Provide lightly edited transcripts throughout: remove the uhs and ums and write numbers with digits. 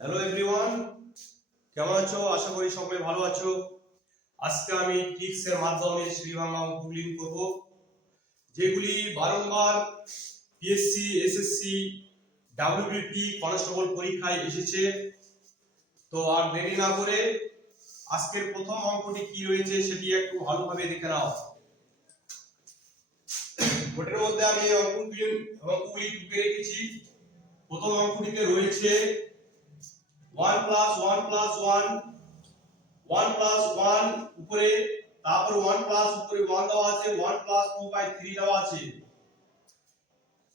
Hello everyone, কেমন আছো? আশা করি সবাই ভালো আছো। আজকে আমি ট্রিক্স এর মাধ্যমে শ্রীবাংলা অঙ্কগুলি করব, যেগুলি বারংবার পিএসসি, এসএসসি, ডাব্লিউবিপি কনস্টেবল পরীক্ষায় এসেছে। তো আর দেরি না করে আজকের প্রথম অঙ্কটি কি রয়েছে সেটি একটু ভালোভাবে দেখে নাও। বোর্ডের মধ্যে আমি অঙ্কগুলি টুকে রেখেছি। প্রথম অঙ্কটিতে রয়েছে 1 plus 1 plus 1 1 plus 1 উপরে, তারপর 1 plus উপরে 1 দেওয়া আছে, 1 plus 2/3 দেওয়া আছে।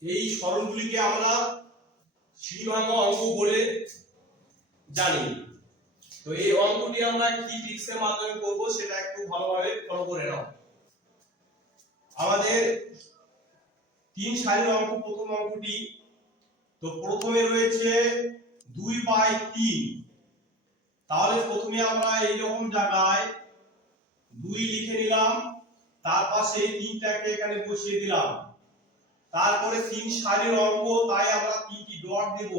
এই সরলগুলিকে আমরা শ্রীভাঙ্গা অঙ্ক বলে জানি। তো এই অঙ্কটি আমরা কি ট্রিক্সের মাধ্যমে করব সেটা একটু ভালোভাবে ফলো করে নাও। আমাদের তিন সারির অঙ্ক প্রথম অঙ্কটি। তো প্রথমে রয়েছে 2/3। তাহলে প্রথমে আমরা এই রকম জায়গায় 2 লিখে নিলাম, তার পাশে এই 3টাকে এখানে বসিয়ে দিলাম। তারপরে তিন সারির অঙ্ক, তাই আমরা তিনটি ডট দেব,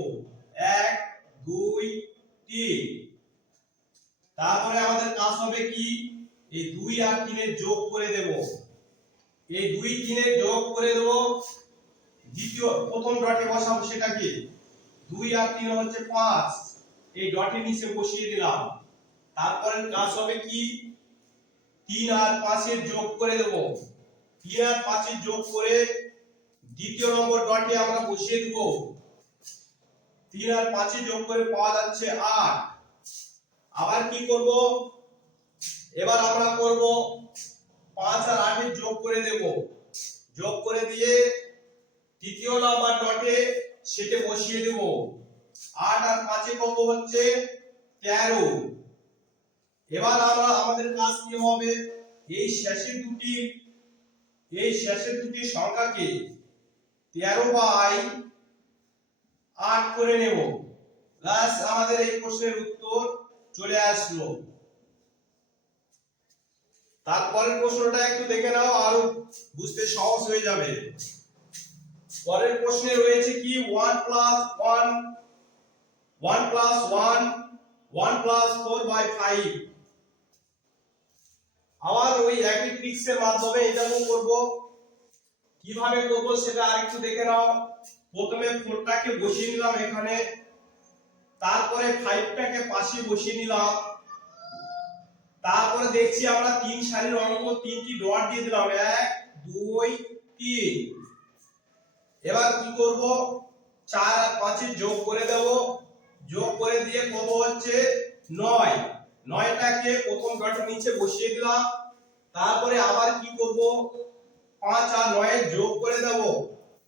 1 2 3। তারপরে আমাদের কাজ হবে কি, এই 2 আর 3 এর যোগ করে দেব। এই 2 3 এর যোগ করে দেব, দ্বিতীয় প্রথম ডটে বসাবো, সেটা কি 2 আর 3 হচ্ছে 5, এই ডটের নিচে বসিয়ে দিলাম। তারপরে কাজ হবে কি, 3 আর 5 এর যোগ করে দেব। 3 আর 5 এর যোগ করে দ্বিতীয় নম্বর ডটে আমরা বসিয়ে দেব। 3 আর 5 এর যোগ করে পাওয়া যাচ্ছে 8। আবার কি করব, এবার আমরা করব 5 আর 8 এর যোগ করে দেব। যোগ করে দিয়ে তৃতীয় নাম্বার ডটে সেটা বসিয়ে দেব। 8 আর 5 এ কত হচ্ছে 13। এবার আমরা আমাদের কাজ কি হবে, এই শেষের দুটি সংখ্যাকে 13/8 করে নেব। প্লাস আমাদের এই প্রশ্নের উত্তর চলে আসলো। তারপরের প্রশ্নটা একটু দেখে নাও, আরো বুঝতে সহজ হয়ে যাবে। পরের প্রশ্নে রয়েছে কি, 1 plus 1 1 plus 1 1 plus 4/5। আবার ওই একই ট্রিক্সের মাধ্যমে এটাও করব। কিভাবে করব সেটা আরেকটু দেখে নাও। প্রথমে 4টাকে বসিয়ে নিলাম এখানে, তারপরে 5টাকে পাশে বসিয়ে নিলাম। তারপরে দেখছি আমরা তিন সারির অঙ্ক, তিনটি ডট দিয়ে দিলাম, 1 2 3। এবার কি করব, 4 আর 5 এর যোগ করে দেব। যোগ করে দিয়ে কত হচ্ছে 9। 9টাকে প্রথম ডটের নিচে বসিয়ে দিলাম। তারপরে আবার কি করব, 5 আর 9 এর যোগ করে দেব।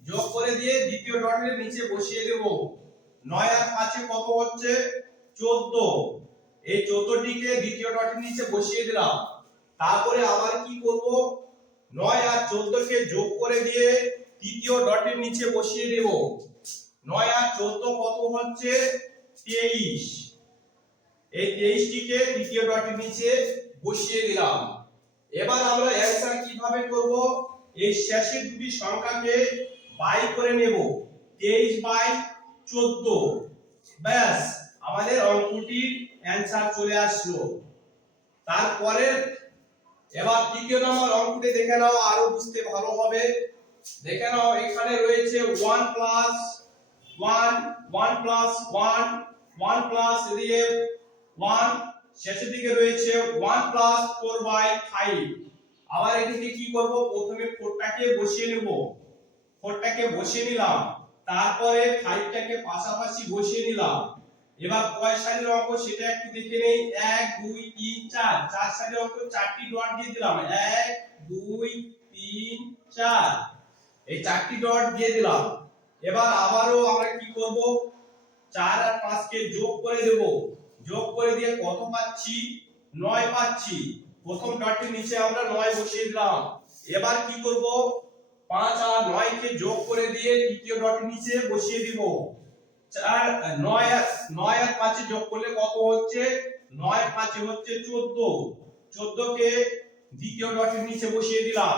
যোগ করে দিয়ে দ্বিতীয় ডটের নিচে বসিয়ে দেব। 9 আর 5 এ কত হচ্ছে 14। এই 14টিকে দ্বিতীয় ডটের নিচে বসিয়ে দিলাম। তারপরে আবার কি করব, 9 আর 14কে যোগ করে দিয়ে তৃতীয় ডটের নিচে বসিয়ে দেব। 9 আর 14 কত হচ্ছে 23। এই 23টিকে তৃতীয় ডটের নিচে বসিয়ে দিলাম। এবার আমরা অ্যানসার কিভাবে করব, এই শেষের দুটি সংখ্যাকে বাই করে নেব, 23/14। ব্যাস, আমাদের অঙ্কটির অ্যানসার চলে আসলো। তারপরে এবার তৃতীয় নম্বর অঙ্কটি দেখে নাও, আরো বুঝতে ভালো হবে। দেখে নাও, এখানে রয়েছে 1 plus 1 1 plus 1 1 plus 1, শেষের দিকে রয়েছে 1 plus 4/5। আবার এটিকে কি করব, প্রথমে 4টাকে বসিয়ে নেব। 4টাকে বসিয়ে নিলাম, তারপরে 5টাকে পাশাপাশি বসিয়ে নিলাম। এবার কয় সারির অঙ্ক সেটা একটু দেখে নেই, 1 2 3 4। 4 সারির অঙ্ক, 4টি ডট দিয়ে দিলাম, 1 2 3 4। এই 4টি ডট দিয়ে দিলাম। এবার আবারও আমরা কি করব, 4 আর 5 কে যোগ করে দেব। যোগ করে দিয়ে কত পাচ্ছি 9 পাচ্ছি। প্রথম ডটের নিচে আমরা 9 বসিয়ে দিলাম। এবার কি করব, 5 আর 9 কে যোগ করে দিয়ে তৃতীয় ডটের নিচে বসিয়ে দিব। 4 9 আর 5 যোগ করলে কত হচ্ছে 9 5 হচ্ছে 14। 14 কে দ্বিতীয় ডটের নিচে বসিয়ে দিলাম।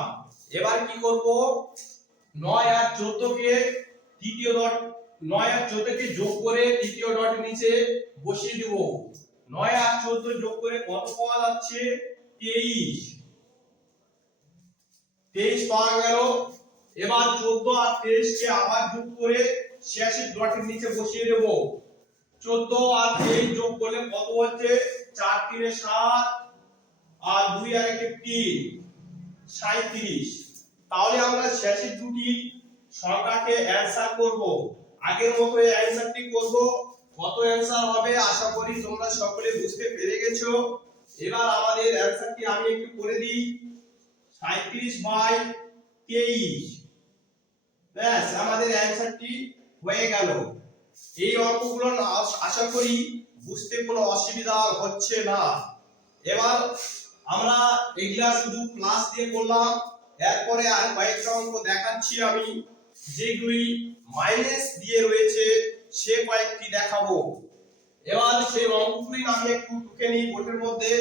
এবার কি করব, 9 আর 14 কে তৃতীয় ডট 9 আর 14 কে যোগ করে তৃতীয় ডটের নিচে বসিয়ে দেব। 9 আর 14 যোগ করে কত পাওয়া যাচ্ছে? 23। 23 পাওয়া গেল। এবার 14 আর 23 কে আবার যোগ করে 86 ডটের নিচে বসিয়ে দেব। 14 আর 23 যোগ করলে কত হচ্ছে? 4 3 এ 7 আর 2 আর 1 এ 3, 37। তাহলে আমরা 86 দুটি সংখ্যাকে অ্যানসার করব। আগের মতো এই অ্যানসারটি করব। কত অ্যানসার হবে আশা করি তোমরা সকলে বুঝতে পেরে গেছো। এবার আমাদের অ্যানসারটি আমি একটু করে দিই। 37/23। ব্যাস আমাদের অ্যানসারটি হয়ে গেল। এই অঙ্কগুলো আশা করি বুঝতে কোনো অসুবিধা হচ্ছে না। এবার আমরা এগুলা শুধু প্লাস দিয়ে করলাম। এরপরে আর কয়েকটা অঙ্ক দেখাচ্ছি আমি, যেগুলি মাইনাস দিয়ে রয়েছে সে কয়েকটি দেখাবো। এবার সেই অঙ্কগুলি আমি একটু টুকে নিই বোর্ডের মধ্যে।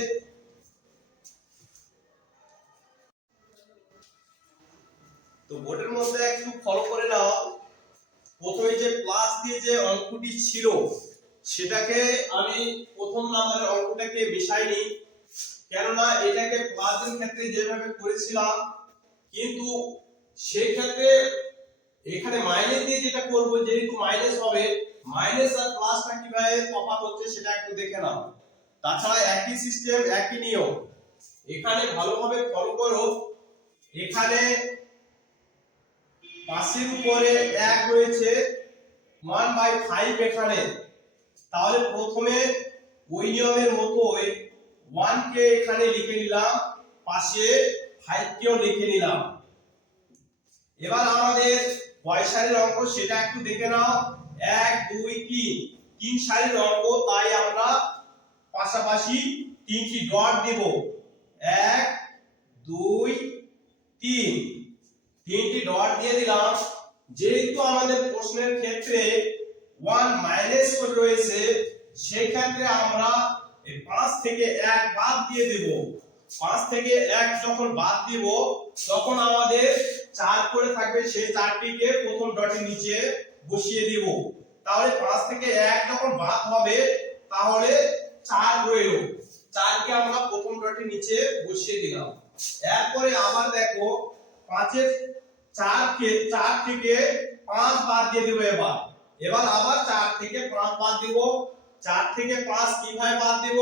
তো বোর্ডের মধ্যে একটু ফলো করে নাও। প্রথমে যে প্লাস দিয়ে যে অঙ্কটি ছিল সেটাকে আমি প্রথম নাম্বারের অঙ্কটাকে মিশাইনি, কেননা এটাকে প্লাসের ক্ষেত্রে যেভাবে করেছিলাম, কিন্তু সেই ক্ষেত্রে এখানে মাইনাস দিয়ে যেটা করব, যেহেতু মাইনাস হবে, মাইনাস আর প্লাসটা কিভাবে তফাৎ হচ্ছে সেটা একটু দেখে নাও। তাছাড়া একই সিস্টেম একই নিয়ম, এখানে ভালোভাবে ফলো করো। এখানে পাশের উপরে 1 রয়েছে, 1/5 এখানে। তাহলে প্রথমে ওই নিয়মের মতোই 1 কে এখানে লিখে নিলাম, পাশে 5 কেও লিখে নিলাম। এবার আমাদের কয় সারির অঙ্ক সেটা একটু দেখে নাও। 1 2 3, 3 সারির অঙ্ক, তাই আমরা পাশাপাশি 3টি ডট দেব। 1 2 3, 3টি ডট দিয়ে দিলাম। যেহেতু আমাদের প্রশ্নের ক্ষেত্রে 1 মাইনাস করে রয়েছে, সেই ক্ষেত্রে আমরা এই 5 থেকে 1 বাদ দিয়ে দেব। 5 থেকে 1 যখন বাদ দিব তখন আমাদের 4 করে থাকবে, সেই 4টিকে প্রথম ডটের নিচে বসিয়ে দিব। তাহলে 5 থেকে 1 যখন বাদ হবে তাহলে 4 রইল, 4 কে আমরা প্রথম ডটের নিচে বসিয়ে দিলাম। এরপরে আবার দেখো 5 এর 4 থেকে 5 বাদ দিয়ে দেব। এবার আবার 4 থেকে 5 বাদ দেব। 4 থেকে 5 কিভাবে বাদ দেব?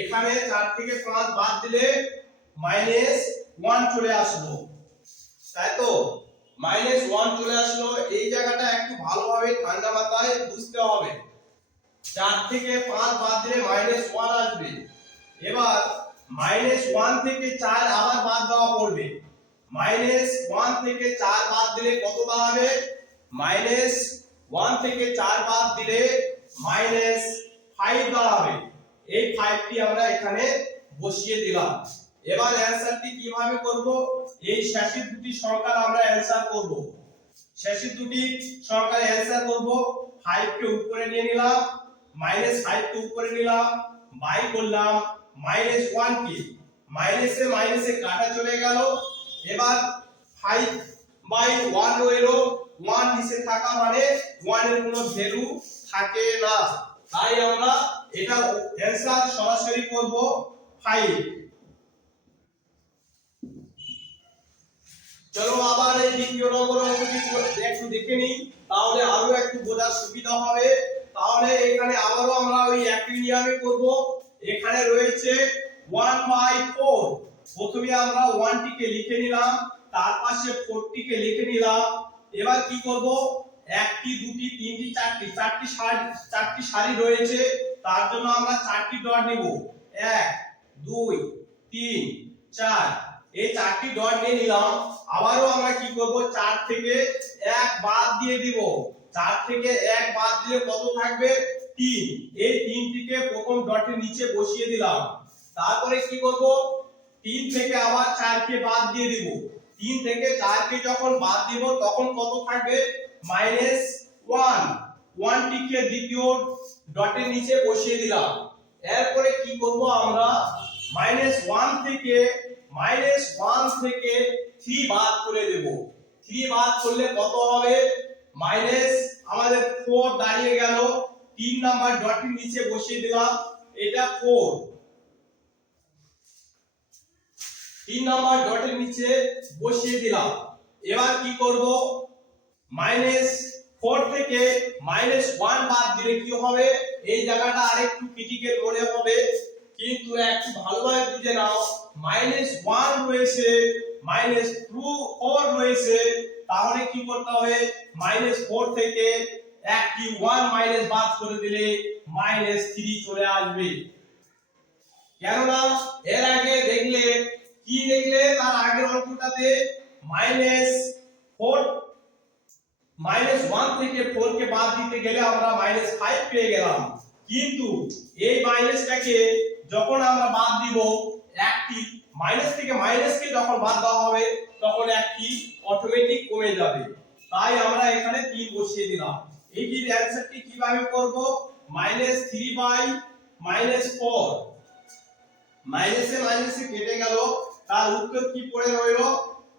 এখানে 4 থেকে 5 বাদ দিলে -1 চলে আসলো, তাই তো? -1 চলে আসলো। এই জায়গাটা একটু ভালোভাবে ঠান্ডা মাথায় বুঝতে হবে। 4 থেকে 5 বাদ দিলে -1 আসবে। এবার -1 থেকে 4 আবার বাদ দেওয়া পড়বে। -1 থেকে 4 বাদ দিলে কত দাঁড়াবে? -1 থেকে 4 বাদ দিলে -5 দাঁড়াবে। এই 5টি আমরা এখানে বসিয়ে দিলাম। এবার অ্যানসারটি কিভাবে করব? এই শেষের দুটি সংখ্যার আমরা অ্যানসার করব। শেষের দুটি সংখ্যার অ্যানসার করব। 5 কে উপরে নিয়ে নিলাম, -5 কে উপরে নিলাম, বাই করলাম -1 কে। মাইনাসে মাইনাসে কাটা চলে গেল। এবার 5/1 রইল। 1 নিচে থাকা মানে 1 এর কোনো ভ্যালু থাকে না, তাই আমরা এটা অ্যানসার সরাসরি করব 5। চলো আবার এই দ্বিতীয় নম্বর অঙ্কটি একটু দেখে নিই, তাহলে আরো একটু বোঝার সুবিধা হবে। তাহলে এখানে আবারো আমরা ওই একই নিয়মে করব। এখানে রয়েছে 1/4। প্রথমে আমরা 1 টিকে লিখে নিলাম, তার পাশে 4 টিকে লিখে নিলাম। এবার কি করব? 1টি 2টি 3টি 4টি, 4টি সারি রয়েছে, তার জন্য আমরা 4টি ডট নেব। 1 2 3 4, এই 4টি ডট নিয়ে নিলাম। আবারো আমরা কি করব? 4 থেকে 1 বাদ দিয়ে দিব। 4 থেকে 1 বাদ দিলে কত থাকবে? 3। এই 3টিকে প্রথম ডটের নিচে বসিয়ে দিলাম। তারপরে কি করব? 3 থেকে আবার 4 কে বাদ দিয়ে দিব। 3 থেকে 4 কে যখন বাদ দিব তখন কত থাকবে? -1। 1 টিকে দ্বিতীয় ডটের নিচে বসিয়ে দিলাম। এরপরে কি করব? আমরা -1 থেকে 3 বাদ করে দেব। 3 বাদ করলে কত হবে? আমাদের 4 দাঁড়িয়ে গেল। 3 নাম্বার ডটের নিচে বসিয়ে দিলাম, এটা 4। 3 নাম্বার ডটের নিচে বসিয়ে দিলাম। এবার কি করব, -4 থেকে -1 বাদ দিলে কি হবে, এই জায়গাটা আরেকটু ক্রিটিক্যাল মনে হবে, কিন্তু একটু ভালোভাবে বুঝে নাও। -1 রয়েছে, -4 রয়েছে, তাহলে কি করতে হবে, -4 থেকে একটি 1 মাইনাস বাদ করে দিলে -3 চলে আসবে। কেননা এর আগে দেখলে কি দেখলে, তার আগের অঙ্কটাতে -4 -1 থেকে 4 কে বাদ দিতে গেলে আমরা -5 পেয়ে গেলাম, কিন্তু এই মাইনাসটাকে যখন আমরা বাদ দিব, একটি মাইনাস থেকে মাইনাসকে যখন বাদ দেওয়া হবে তখন একটি অটোমেটিক কমে যাবে। তাই আমরা এখানে 3 বসিয়ে দিলাম। এইটির অ্যানসারটি কিভাবে করব, -3/-4, মাইনাসে মাইনাসে কেটে গেল, তার উত্তর কি পড়ে রইল,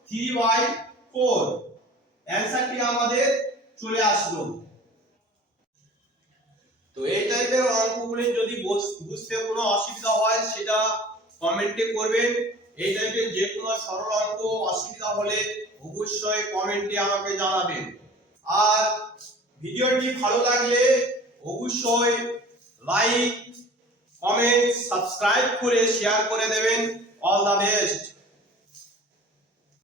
3/4। অ্যানসারটি আমাদের চলে আসলো। তো এই টাইপের অঙ্কগুলি যদি বুঝতে কোনো অসুবিধা হয় সেটা কমেন্টে করবেন। এই টাইপের যে কোনো সরল অঙ্ক অসুবিধা হলে অবশ্যই কমেন্টে আমাকে জানাবেন। আর ভিডিওটি ভালো লাগলে অবশ্যই লাইক, কমেন্ট, সাবস্ক্রাইব করে শেয়ার করে দেবেন। All the best.